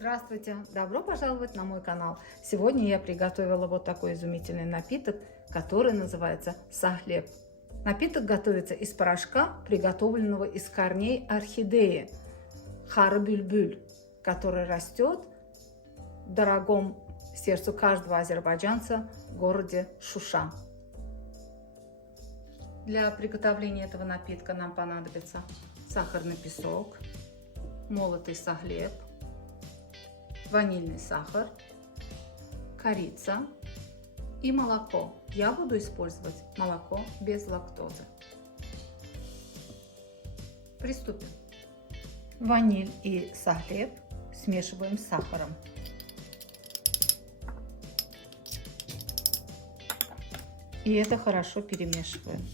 Здравствуйте! Добро пожаловать на мой канал! Сегодня я приготовила вот такой изумительный напиток, который называется сахлеб. Напиток готовится из порошка, приготовленного из корней орхидеи хары-бюльбюль, который растет в дорогом сердцу каждого азербайджанца городе Шуша. Для приготовления этого напитка нам понадобится сахарный песок, молотый сахлеб, ванильный сахар, корица и молоко. Я буду использовать молоко без лактозы. Приступим. Ваниль и сахлеб смешиваем с сахаром. И это хорошо перемешиваем.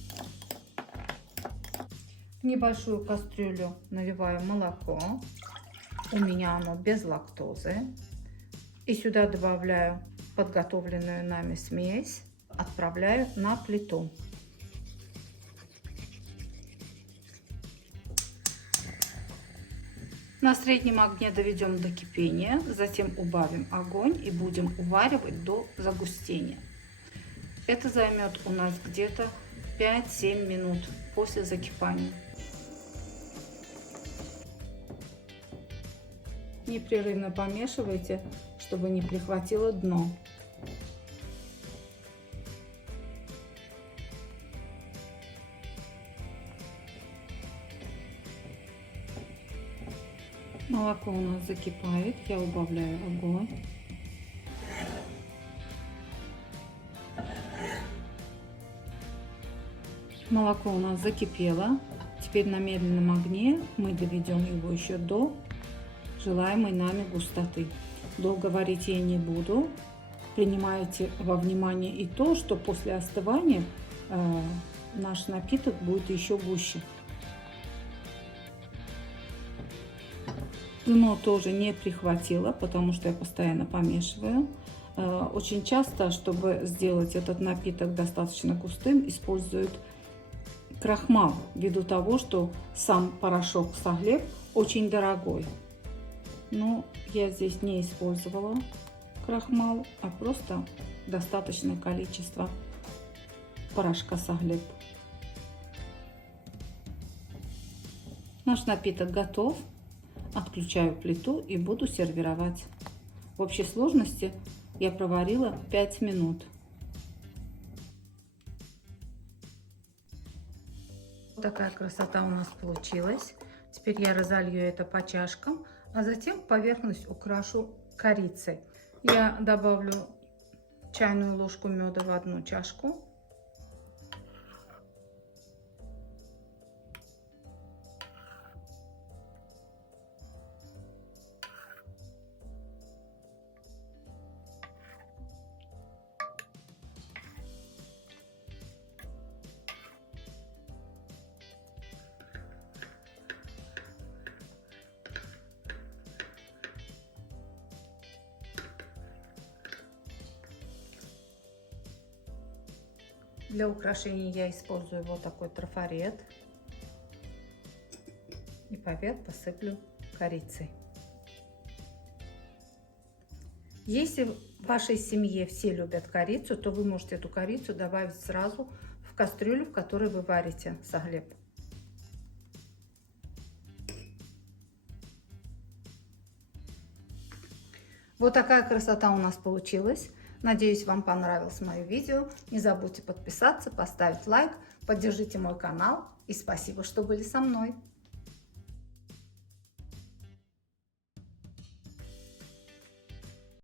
В небольшую кастрюлю наливаю молоко. У меня оно без лактозы. И сюда добавляю подготовленную нами смесь. Отправляю на плиту. На среднем огне доведем до кипения. Затем убавим огонь и будем уваривать до загустения. Это займет у нас где-то 5-7 минут после закипания. Непрерывно помешивайте, чтобы не прихватило дно. Молоко у нас закипает, я убавляю огонь. Молоко у нас закипело. Теперь на медленном огне мы доведем его еще до желаемой нами густоты. Долго варить я не буду. Принимайте во внимание и то, что после остывания наш напиток будет еще гуще. Дно тоже не прихватило, потому что я постоянно помешиваю. Очень часто, чтобы сделать этот напиток достаточно густым, используют крахмал, ввиду того, что сам порошок сахлеб очень дорогой. Но я здесь не использовала крахмал, а просто достаточное количество порошка сахлеб. Наш напиток готов. Отключаю плиту и буду сервировать. В общей сложности я проварила 5 минут. Вот такая красота у нас получилась. Теперь я разолью это по чашкам, а затем поверхность украшу корицей. Я добавлю чайную ложку меда в одну чашку. Для украшения я использую вот такой трафарет. И поверх посыплю корицей. Если в вашей семье все любят корицу, то вы можете эту корицу добавить сразу в кастрюлю, в которой вы варите сахлеб. Вот такая красота у нас получилась. Надеюсь, вам понравилось мое видео. Не забудьте подписаться, поставить лайк, поддержите мой канал. И спасибо, что были со мной.